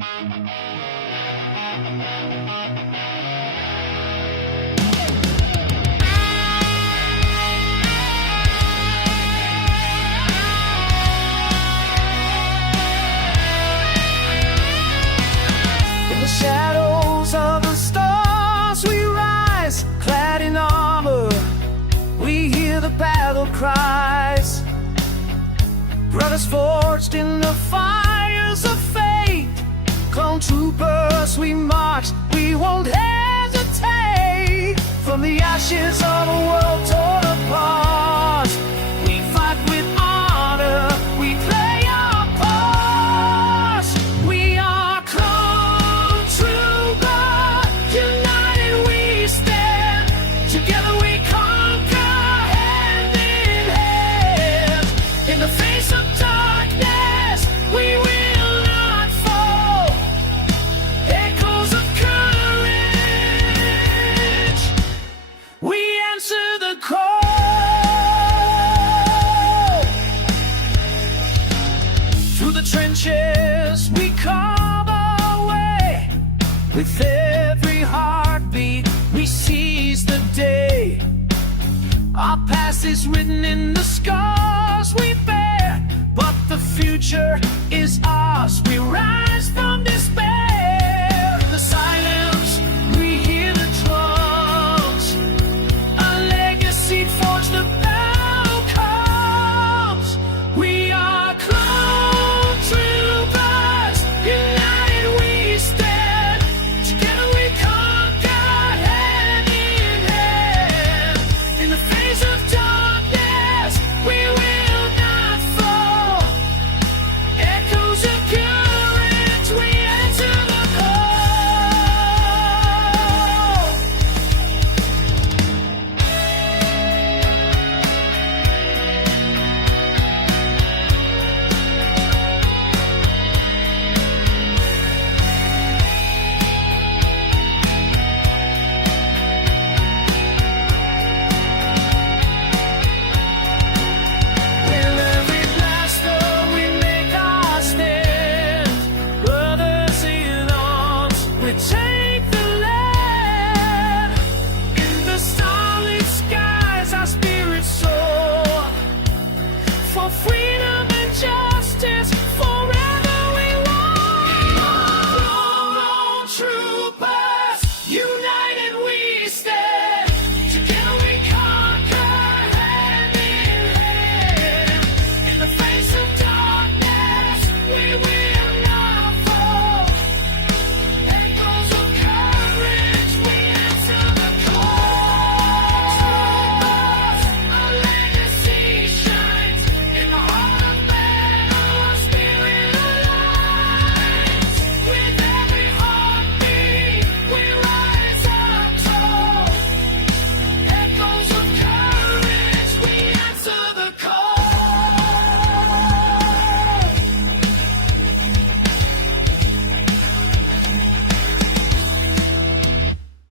In the shadows of the stars we rise, clad in armor, we hear the battle cries. Brothers forged in the fires of fate, clone troopers we march, we won't hesitate. From the ashes of a world torn apart, we fight with honor, we play our part. We are clone troopers, united we stand, together we conquer, hand in hand. In the face of darkness, we will not fall. Echoes of courage, we answer the call. Through the trenches, we carve our way. With every heartbeat, we seize the day. Our past is written in the scars we bear, but the future is ours. We rise.